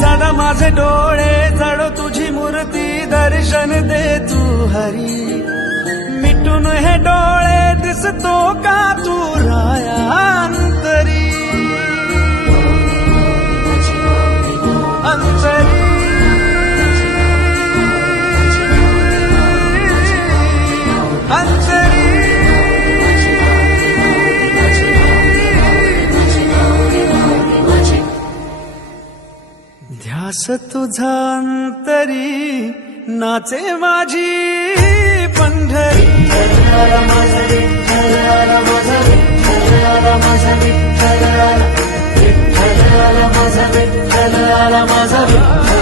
सदा माझे डोळे जडो तुझी मूर्ती दर्शन दे तू हरी मिटून हे डोळे दिसतो का तू राया अंतरी अंतरी अंतरी ध्यास तुझा अंतरी नाचे माझी पंढरी माझा विठ्ठल आला माझा विठ्ठल आला माझा विठ्ठल आला विठ्ठल आला माझा विठ्ठल आला माझा विठ्ठल